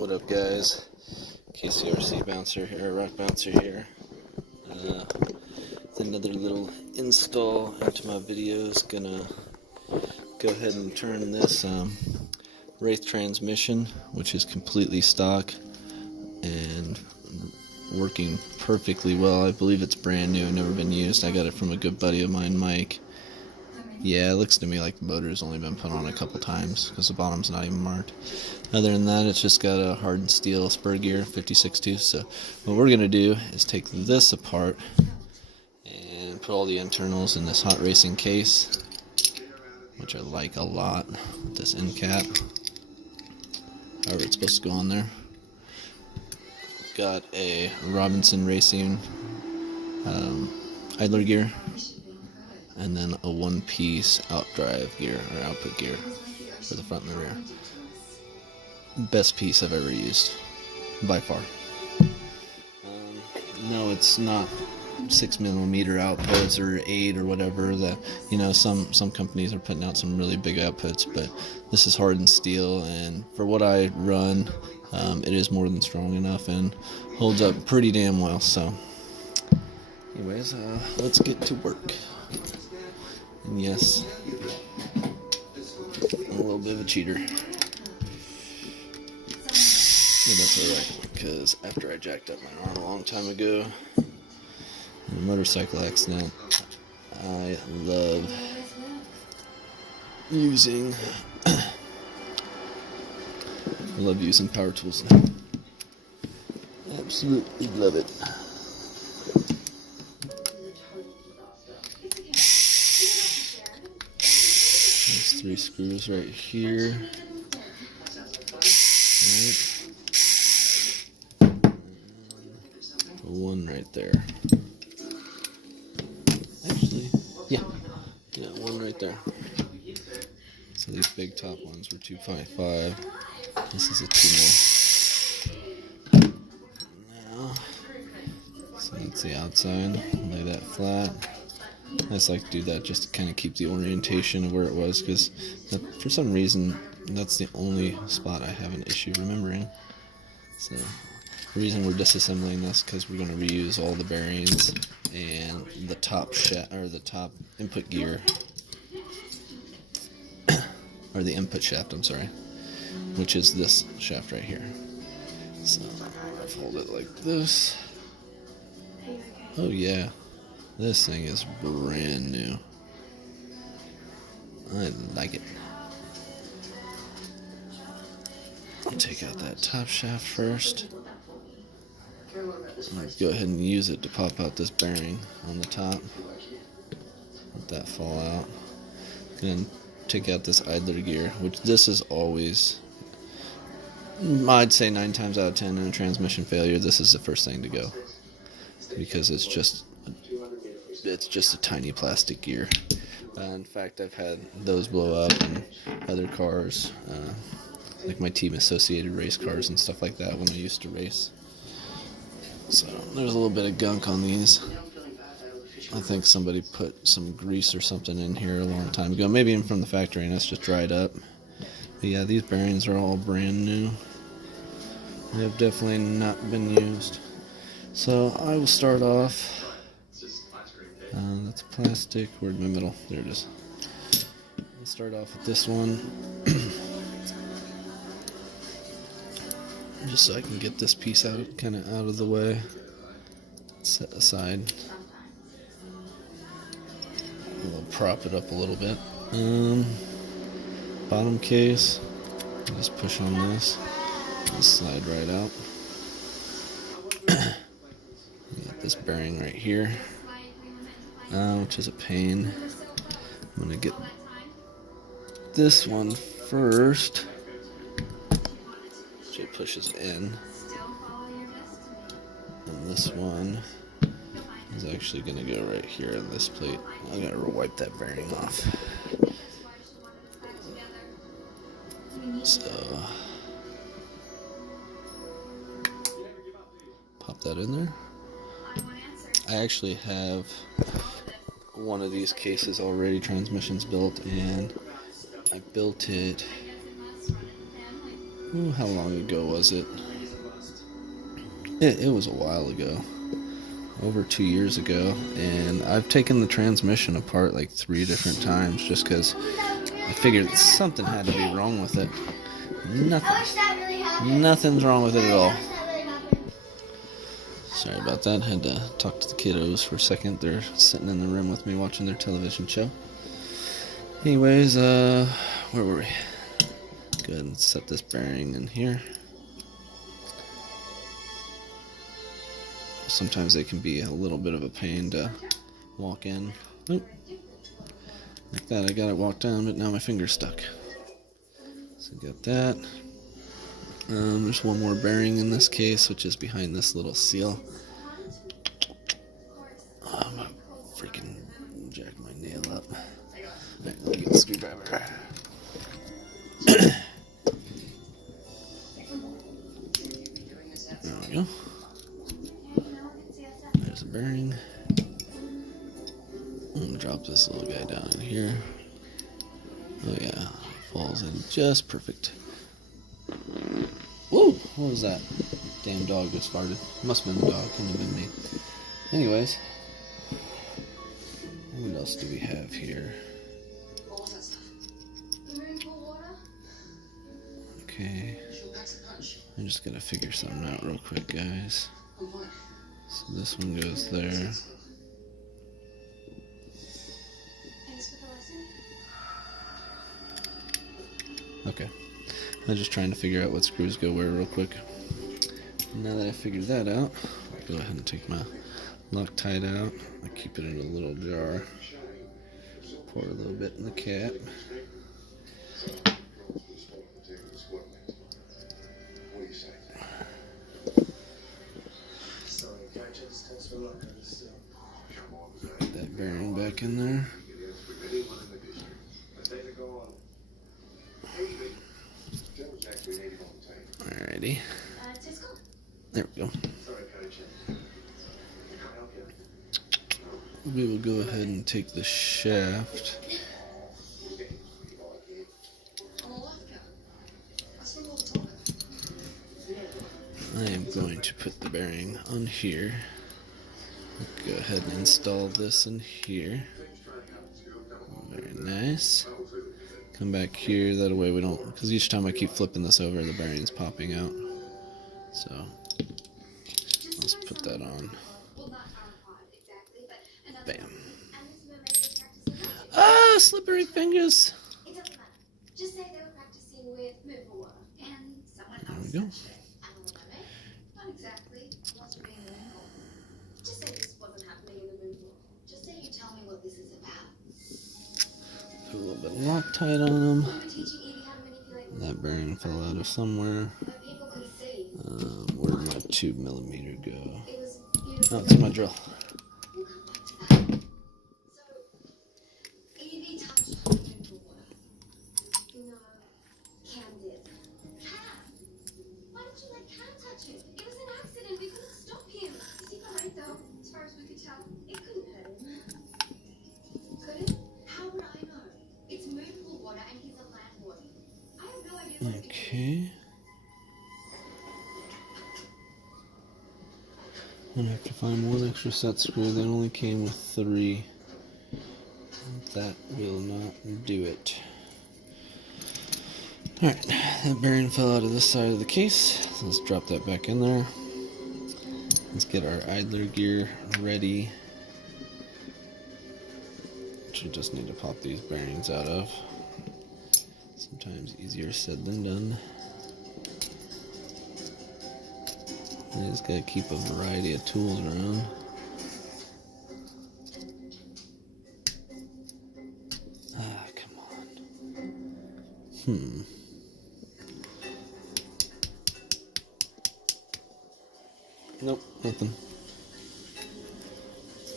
What up, guys? KCRC bouncer here, rock bouncer here. It's another little install into my videos. Gonna go ahead and turn this Wraith transmission, which is completely stock and working perfectly well. I believe it's brand new, never been used. I got it from a good buddy of mine, Mike. Yeah, it looks to me like the motor's only been put on a couple times because the bottom's not even marked. Other than that, it's just got a hardened steel spur gear, 56 tooth. So what we're going to do is take this apart and put all the internals in this hot racing case, which I like a lot, with this end cap. However it's supposed to go on there. Got a Robinson Racing idler gear, and then a one-piece outdrive gear, or output gear, for the front and the rear. Best piece I've ever used, by far. No, it's not 6mm outputs or 8 or whatever that, you know, some companies are putting out some really big outputs, but this is hardened steel, and for what I run, it is more than strong enough and holds up pretty damn well. So anyways, let's get to work. And yes, I'm a little bit of a cheater. But that's alright, because after I jacked up my arm a long time ago in a motorcycle accident, I love using power tools now. Absolutely love it. There's 3 screws right here. Right. One right there. Actually, yeah, one right there. So these big top ones were 2.5. This is a 2 mil. Now, so that's the outside. Lay that flat. I just like to do that just to kind of keep the orientation of where it was, because for some reason that's the only spot I have an issue remembering. So the reason we're disassembling this because we're going to reuse all the bearings and the top the top input gear, or the input shaft, I'm sorry, which is this shaft right here. So I fold it like this. Oh yeah, this thing is brand new. I like it. I'll take out that top shaft first. I'm going to go ahead and use it to pop out this bearing on the top. Let that fall out. Then take out this idler gear, which this is always, I'd say 9 times out of 10 in a transmission failure, this is the first thing to go, because it's just a tiny plastic gear. In fact, I've had those blow up in other cars, like my team associated race cars and stuff like that when I used to race. So there's a little bit of gunk on these. I think somebody put some grease or something in here a long time ago, maybe even from the factory, and that's just dried up. But yeah, these bearings are all brand new. They have definitely not been used. So I will start off. That's plastic. Where's my middle? There it is. I'll start off with this one. Just so I can get this piece kind of out of the way. Set aside. We'll prop it up a little bit. Bottom case. Just push on this. It'll slide right out. Got this bearing right here, which is a pain. I'm gonna get this one first. It pushes in, and this one is actually going to go right here on this plate. I'm going to wipe that bearing off. So pop that in there. I actually have one of these cases already, transmissions built, and I built it Ooh, how long ago was it? It was a while ago. Over 2 years ago. And I've taken the transmission apart like 3 different times just because I figured something had to be wrong with it. Nothing's wrong with it at all. Sorry about that. Had to talk to the kiddos for a second. They're sitting in the room with me watching their television show. Anyways, where were we? Go ahead and set this bearing in here. Sometimes they can be a little bit of a pain to walk in. Oop. Like that, I got it walked down, but now my finger's stuck. So got that. There's one more bearing in this case, which is behind this little seal. Oh, I'm gonna freaking jack my nail up. Alright, let me get the screwdriver. There we go. There's a bearing. I'm gonna drop this little guy down in here. Oh yeah, falls in just perfect. Whoa, what was that? Damn dog just farted. Must have been the dog, couldn't have been me. Anyways, what else do we have here? Okay, I'm just gonna figure something out real quick, guys. So this one goes there. Okay, I'm just trying to figure out what screws go where real quick. Now that I figured that out, I'll go ahead and take my Loctite out. I keep it in a little jar. Pour a little bit in the cap. Put that bearing back in there. Alrighty. There we go. We will go ahead and take the shaft. I am going to put the bearing on here. Go ahead and install this in here. Very nice. Come back here, that way we don't, because each time I keep flipping this over, the bearing's popping out. So, let's put that on. Bam. Ah, slippery fingers. There we go. Put a little bit of Loctite on them. That bearing fell out of somewhere. Where did my 2mm go? Oh, it's my drill. Okay. I'm gonna have to find one extra set screw. They only came with 3. That will not do it. Alright, that bearing fell out of this side of the case. So let's drop that back in there. Let's get our idler gear ready. Which we just need to pop these bearings out of. Sometimes easier said than done. You just gotta keep a variety of tools around. Ah, come on. Nope, nothing.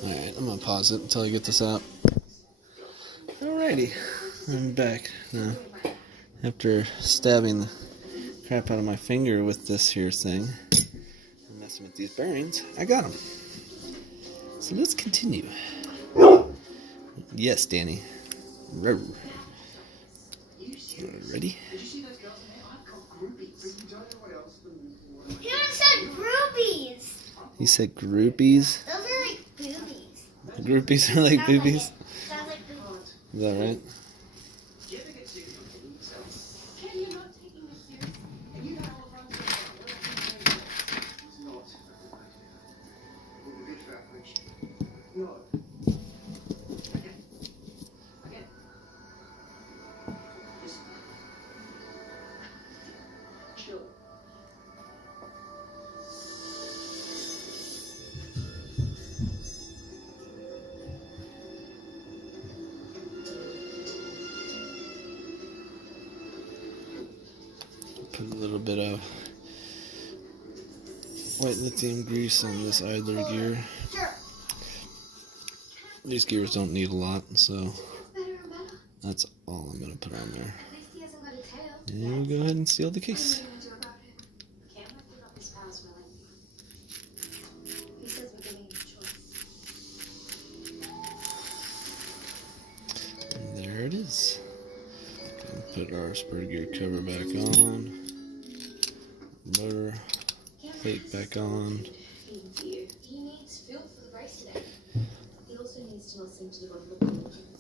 Alright, I'm gonna pause it until I get this out. Alrighty, I'm back now. After stabbing the crap out of my finger with this here thing and messing with these bearings, I got them. So let's continue. Yes, Danny. Ready? He said groupies. He said groupies? Those are like boobies. Groupies are like boobies? Sounds like boobies. Is that right? Put a little bit of white lithium grease on this idler gear. These gears don't need a lot, so that's all I'm going to put on there. And we'll go ahead and seal the case. And there it is. Put our spur gear cover back on. Motor plate back on.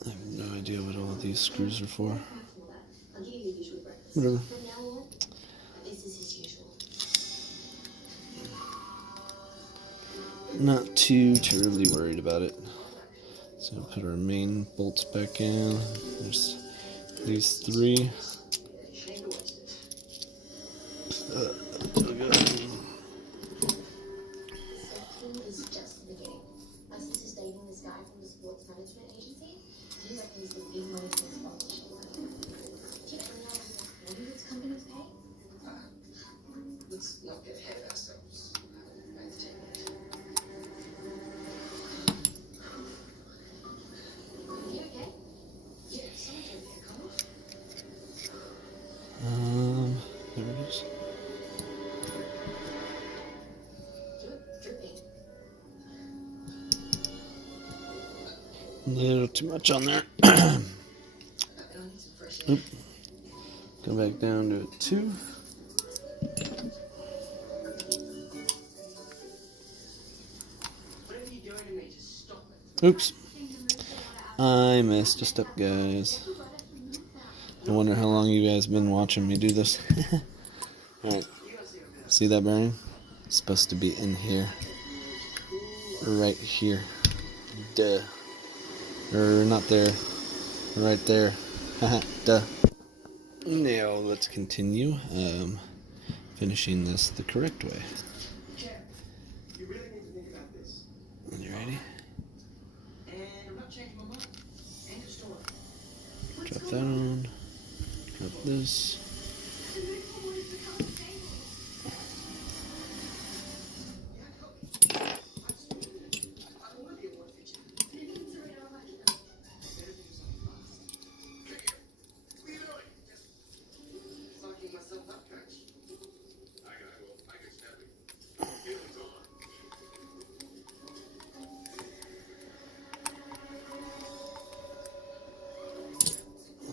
I have no idea what all of these screws are for. Whatever. Not too terribly worried about it. So put our main bolts back in. There's these three. There it is. A little too much on there. Oop. Go back down to a 2. Oops. I messed a step, guys. I wonder how long you guys have been watching me do this. Alright. See that bearing? It's supposed to be in here. Right here. Duh. Or not there. Right there. Haha. Duh. Now let's continue finishing this the correct way. You ready? Drop that on. Drop this.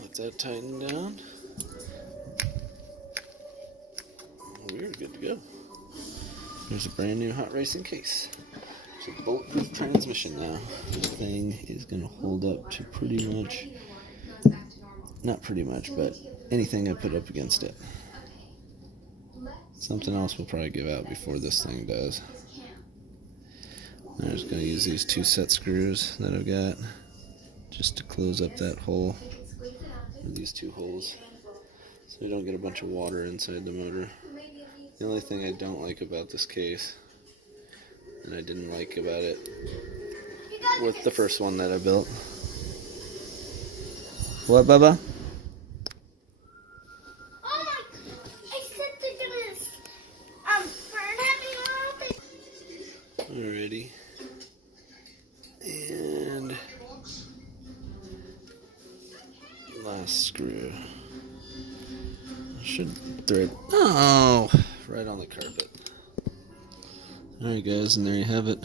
Let that tighten down. We're good to go. There's a brand new hot racing case. It's a bulletproof transmission now. This thing is going to hold up to pretty much, not pretty much, but anything I put up against it. Something else will probably give out before this thing does. I'm just going to use these 2 set screws that I've got just to close up that hole, or these 2 holes, so we don't get a bunch of water inside the motor. The only thing I don't like about this case, and I didn't like about it with the first one that I built. What, Bubba? Oh my! I said they're gonna burn at me. Alrighty. And last screw. I should thread. Oh, right on the carpet. Alright, guys, and there you have it.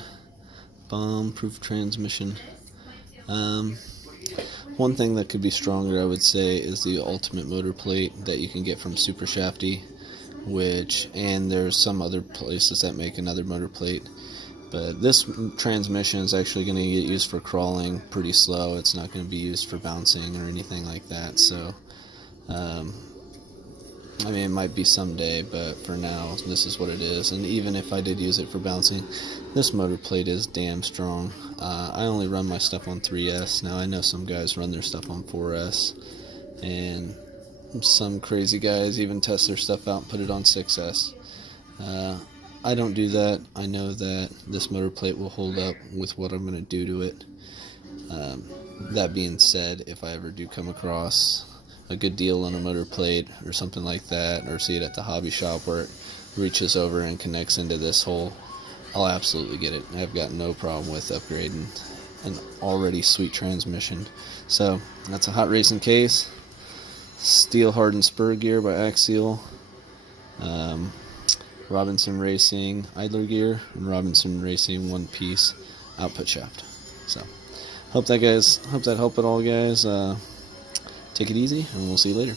Bomb-proof transmission. One thing that could be stronger, I would say, is the ultimate motor plate that you can get from Super Shafty. and there's some other places that make another motor plate. But this transmission is actually going to get used for crawling pretty slow. It's not going to be used for bouncing or anything like that. So, I mean, it might be someday, but for now, this is what it is. And even if I did use it for bouncing, this motor plate is damn strong. I only run my stuff on 3S. Now, I know some guys run their stuff on 4S, and some crazy guys even test their stuff out and put it on 6S. I don't do that. I know that this motor plate will hold up with what I'm going to do to it. That being said, if I ever do come across a good deal on a motor plate or something like that, or see it at the hobby shop where it reaches over and connects into this hole, I'll absolutely get it. I've got no problem with upgrading an already sweet transmission. So that's a hot racing case, steel hardened spur gear by Axial, Robinson Racing idler gear, and Robinson Racing one-piece output shaft. So hope that helped it all, guys. Take it easy, and we'll see you later.